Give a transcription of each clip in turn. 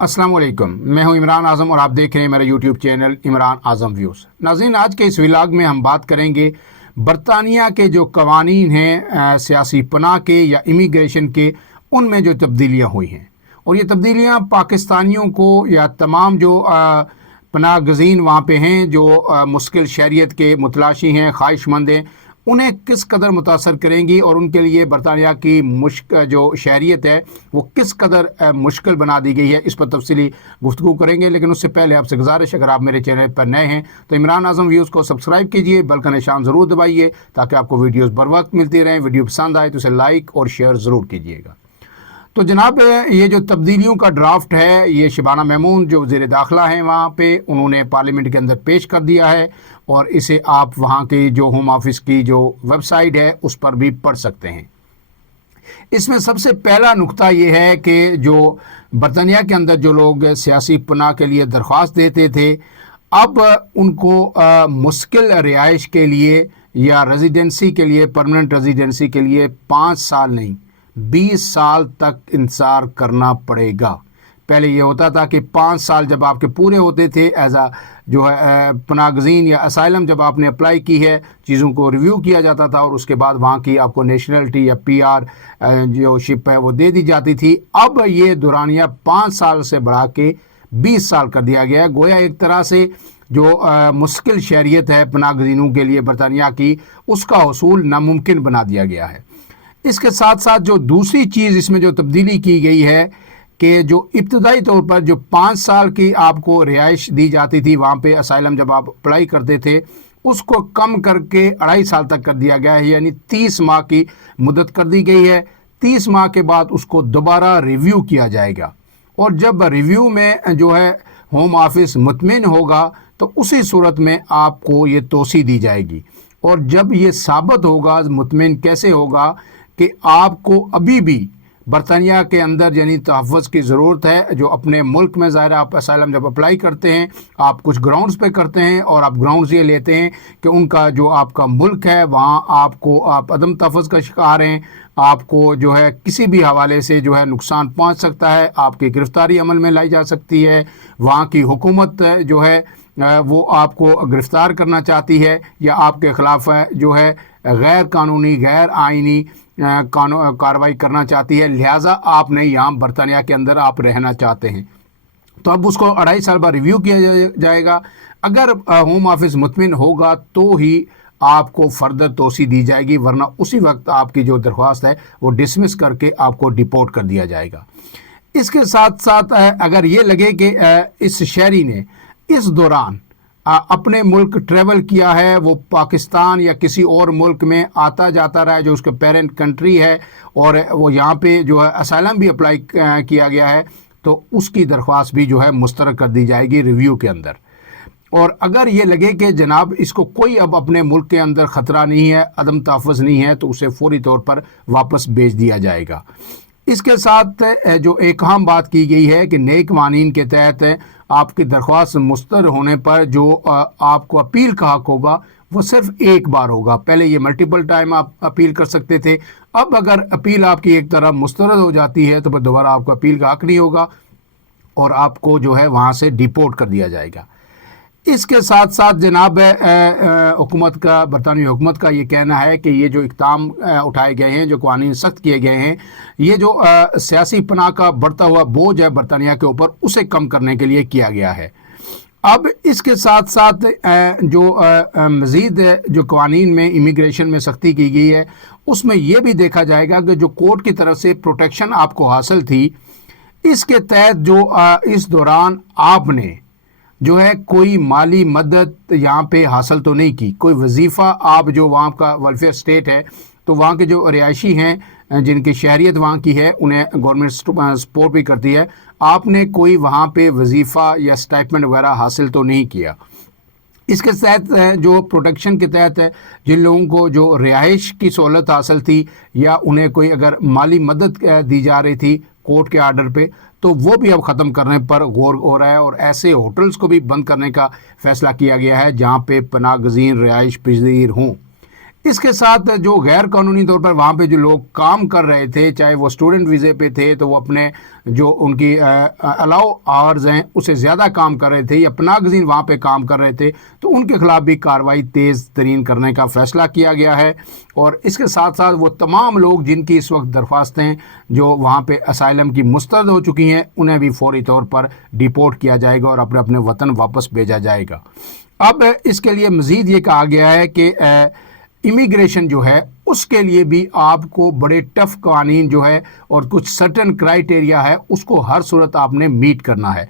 अस्सलाम वालेकुम, मैं हूं इमरान आज़म और आप देख रहे हैं मेरा यूट्यूब चैनल इमरान आज़म व्यूज़। नाज़रीन, आज के इस व्लॉग में हम बात करेंगे बरतानिया के जो कवानीन हैं सियासी पनाह के या इमिग्रेशन के, उनमें जो तब्दीलियां हुई हैं। और ये तब्दीलियां पाकिस्तानियों को या तमाम जो पनाह गज़ीन वहाँ पे हैं, जो मुश्किल शहरियत के मुतलाशी हैं, ख्वाहिशमंद हैं, उन्हें किस कदर मुतासर करेंगी और उनके लिए बरतानिया की जो शहरियत है वो किस कदर मुश्किल बना दी गई है, इस पर तफसीली गुफ्तगू करेंगे। लेकिन उससे पहले आपसे गुजारिश, अगर आप मेरे चैनल पर नए हैं तो इमरान आज़म व्यूज़ को सब्सक्राइब कीजिए, बेल का निशान ज़रूर दबाइए ताकि आपको वीडियोज़ बर वक्त मिलती रहें। वीडियो पसंद आए तो इसे लाइक और शेयर ज़रूर कीजिएगा। तो जनाब, ये जो तब्दीलियों का ड्राफ्ट है, ये शबाना महमूद जो वज़ीर दाखिला हैं वहाँ पे, उन्होंने पार्लियामेंट के अंदर पेश कर दिया है और इसे आप वहाँ की जो होम ऑफिस की जो वेबसाइट है उस पर भी पढ़ सकते हैं। इसमें सबसे पहला नुक्ता ये है कि जो बरतानिया के अंदर जो लोग सियासी पनाह के लिए दरख्वास्त देते थे, अब उनको मुश्किल रिहाइश के लिए या रेजिडेंसी के लिए, परमानेंट रेजिडेंसी के लिए 5 साल नहीं 20 साल तक इंतज़ार करना पड़ेगा। पहले ये होता था कि 5 साल जब आपके पूरे होते थे एज आ जो है पनागज़ीन या असाइलम, जब आपने अप्लाई की है, चीज़ों को रिव्यू किया जाता था और उसके बाद वहाँ की आपको नेशनलिटी या पीआर जो शिप है वो दे दी जाती थी। अब ये दुरानिया 5 साल से बढ़ा के 20 साल कर दिया गया है। गोया एक तरह से जो मुश्किल शहरियत है पनागज़ीनों के लिए बरतानिया की, उसका हसूल नामुमकिन बना दिया गया है। इसके साथ साथ जो दूसरी चीज़ इसमें जो तब्दीली की गई है कि जो इब्तदाई तौर पर जो 5 साल की आपको रिहाइश दी जाती थी वहाँ पे असाइलम जब आप अप्लाई करते थे, उसको कम करके 2.5 साल तक कर दिया गया है, यानी 30 माह की मुद्दत कर दी गई है। 30 माह के बाद उसको दोबारा रिव्यू किया जाएगा और जब रिव्यू में जो है होम ऑफिस मुतमिन होगा तो उसी सूरत में आपको ये तोसी दी जाएगी। और जब ये साबित होगा, मुतमिन कैसे होगा कि आपको अभी भी बरतानिया के अंदर यानी तहफ़्फ़ुज़ की ज़रूरत है, जो अपने मुल्क में ज़ाहिर आप असाइलम जब अप्लाई करते हैं आप कुछ ग्राउंड्स पे करते हैं और आप ग्राउंड्स ये लेते हैं कि उनका जो आपका मुल्क है वहाँ आप अदम तहफ़्फ़ुज़ का शिकार हैं, आपको जो है किसी भी हवाले से जो है नुकसान पहुँच सकता है, आपकी गिरफ़्तारी अमल में लाई जा सकती है, वहाँ की हुकूमत जो है वो आपको गिरफ़्तार करना चाहती है या आपके ख़िलाफ़ जो है गैर कानूनी गैर आइनी कार्रवाई करना चाहती है, लिहाजा आप नहीं यहाँ बरतानिया के अंदर आप रहना चाहते हैं तो अब उसको 2.5 साल बाद रिव्यू किया जाएगा। अगर होम ऑफिस मुतमिन होगा तो ही आपको फर्दर तोसी दी जाएगी, वरना उसी वक्त आपकी जो दरख्वास्त है वो डिसमिस करके आपको डिपोर्ट कर दिया जाएगा। इसके साथ साथ अगर ये लगे कि इस शहरी ने इस दौरान अपने मुल्क ट्रैवल किया है, वो पाकिस्तान या किसी और मुल्क में आता जाता रहा है जो उसके पेरेंट कंट्री है और वो यहाँ पे जो है असाइलम भी अप्लाई किया गया है, तो उसकी दरख्वास्त भी जो है मुस्तरद कर दी जाएगी रिव्यू के अंदर। और अगर ये लगे कि जनाब इसको कोई अब अपने मुल्क के अंदर ख़तरा नहीं है, अदम तहफ़्फ़ुज़ नहीं है, तो उसे फौरी तौर पर वापस भेज दिया जाएगा। इसके साथ जो एक अहम बात की गई है कि नए कवानीन के तहत आपकी दरख्वास्त मुस्तरद होने पर जो आपको अपील का हक़ होगा वो सिर्फ एक बार होगा। पहले ये मल्टीपल टाइम आप अपील कर सकते थे, अब अगर अपील आपकी एक तरफ मुस्तरद हो जाती है तो फिर दोबारा आपको अपील का हक़ नहीं होगा और आपको जो है वहाँ से डिपोर्ट कर दिया जाएगा। इसके साथ साथ जनाब हुकूमत का, बरतानवी हुकूमत का ये कहना है कि ये जो इक़दाम उठाए गए हैं, जो कानून सख्त किए गए हैं, ये जो सियासी पनाह का बढ़ता हुआ बोझ है बरतानिया के ऊपर, उसे कम करने के लिए किया गया है। अब इसके साथ साथ जो मज़ीद जो कानून में इमिग्रेशन में सख्ती की गई है, उसमें यह भी देखा जाएगा कि जो कोर्ट की तरफ से प्रोटेक्शन आपको हासिल थी, इसके तहत जो इस दौरान आपने जो है कोई माली मदद यहाँ पे हासिल तो नहीं की, कोई वजीफ़ा आप जो वहाँ का वेलफेयर स्टेट है तो वहाँ के जो रिहायशी हैं जिनकी शहरियत वहाँ की है उन्हें गवर्नमेंट सपोर्ट भी करती है, आपने कोई वहाँ पे वजीफ़ा या स्टाइपेंड वगैरह हासिल तो नहीं किया। इसके तहत जो प्रोटेक्शन के तहत है, जिन लोगों को जो रिहाइश की सहूलत हासिल थी या उन्हें कोई अगर माली मदद दी जा रही थी कोर्ट के आर्डर पे, तो वो भी अब ख़त्म करने पर गौर हो रहा है और ऐसे होटल्स को भी बंद करने का फ़ैसला किया गया है जहाँ पे पनाह गज़ीन रिहाइश पज़ीर हों। اس کے ساتھ جو غیر قانونی طور پر وہاں پہ جو لوگ کام کر رہے تھے، چاہے وہ اسٹوڈنٹ ویزے پہ تھے تو وہ اپنے جو ان کی الاؤ آورز ہیں اسے زیادہ کام کر رہے تھے، یا پناہ گزین وہاں پہ کام کر رہے تھے، تو ان کے خلاف بھی کارروائی تیز ترین کرنے کا فیصلہ کیا گیا ہے۔ اور اس کے ساتھ ساتھ وہ تمام لوگ جن کی اس وقت درخواستیں جو وہاں پہ اسائلم کی مسترد ہو چکی ہیں، انہیں بھی فوری طور پر ڈیپورٹ کیا جائے گا اور اپنے اپنے وطن واپس بھیجا جائے گا۔ اب اس کے لیے مزید یہ کہا گیا ہے کہ امیگریشن جو ہے اس کے لیے بھی آپ کو بڑے ٹف قوانین جو ہے اور کچھ سرٹن کرائٹیریا ہے اس کو ہر صورت آپ نے میٹ کرنا ہے۔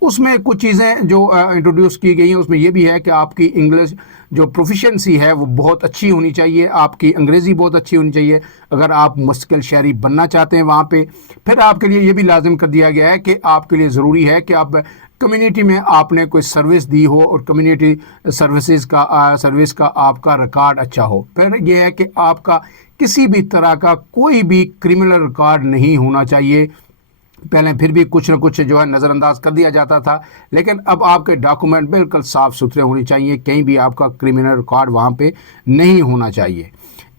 اس میں کچھ چیزیں جو انٹروڈیوس کی گئی ہیں، اس میں یہ بھی ہے کہ آپ کی انگلش جو پروفیشنسی ہے وہ بہت اچھی ہونی چاہیے، آپ کی انگریزی بہت اچھی ہونی چاہیے اگر آپ مستقل شہری بننا چاہتے ہیں وہاں پہ۔ پھر آپ کے لیے یہ بھی لازم کر دیا گیا ہے کہ آپ کے لیے ضروری ہے کہ آپ کمیونٹی میں آپ نے کوئی سروس دی ہو اور کمیونٹی سروس کا آپ کا ریکارڈ اچھا ہو۔ پھر یہ ہے کہ آپ کا کسی بھی طرح کا کوئی بھی کرمنل ریکارڈ نہیں ہونا چاہیے۔ پہلے پھر بھی کچھ نہ کچھ جو ہے نظر انداز کر دیا جاتا تھا، لیکن اب آپ کے ڈاکومنٹ بالکل صاف ستھرے ہونے چاہیے، کہیں بھی آپ کا کرمنل ریکارڈ وہاں پہ نہیں ہونا چاہیے۔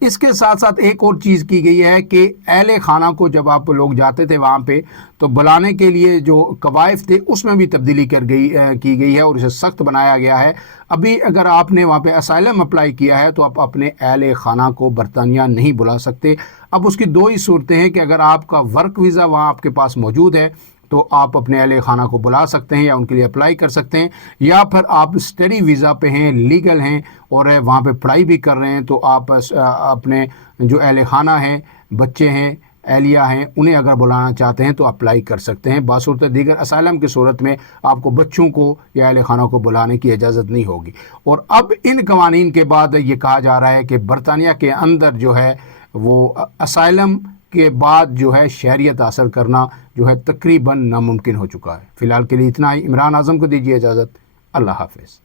اس کے ساتھ ساتھ ایک اور چیز کی گئی ہے کہ اہل خانہ کو جب آپ لوگ جاتے تھے وہاں پہ تو بلانے کے لیے جو قوائف تھے اس میں بھی تبدیلی کی گئی ہے اور اسے سخت بنایا گیا ہے۔ ابھی اگر آپ نے وہاں پہ اسائلم اپلائی کیا ہے تو آپ اپنے اہل خانہ کو برطانیہ نہیں بلا سکتے۔ اب اس کی دو ہی صورتیں ہیں کہ اگر آپ کا ورک ویزا وہاں آپ کے پاس موجود ہے تو آپ اپنے اہل خانہ کو بلا سکتے ہیں یا ان کے لیے اپلائی کر سکتے ہیں، یا پھر آپ اسٹڈی ویزا پہ ہیں، لیگل ہیں اور وہاں پہ پڑھائی بھی کر رہے ہیں تو آپ اپنے جو اہل خانہ ہیں، بچے ہیں، اہلیہ ہیں، انہیں اگر بلانا چاہتے ہیں تو اپلائی کر سکتے ہیں۔ بصورت دیگر اسائلم کی صورت میں آپ کو بچوں کو یا اہل خانہ کو بلانے کی اجازت نہیں ہوگی۔ اور اب ان قوانین کے بعد یہ کہا جا رہا ہے کہ برطانیہ کے اندر جو ہے وہ اسائلم کے بعد جو ہے شہریت حاصل کرنا جو ہے تقریباً ناممکن ہو چکا ہے۔ فی الحال کے لیے اتنا ہی۔ عمران اعظم کو دیجیے اجازت۔ اللہ حافظ۔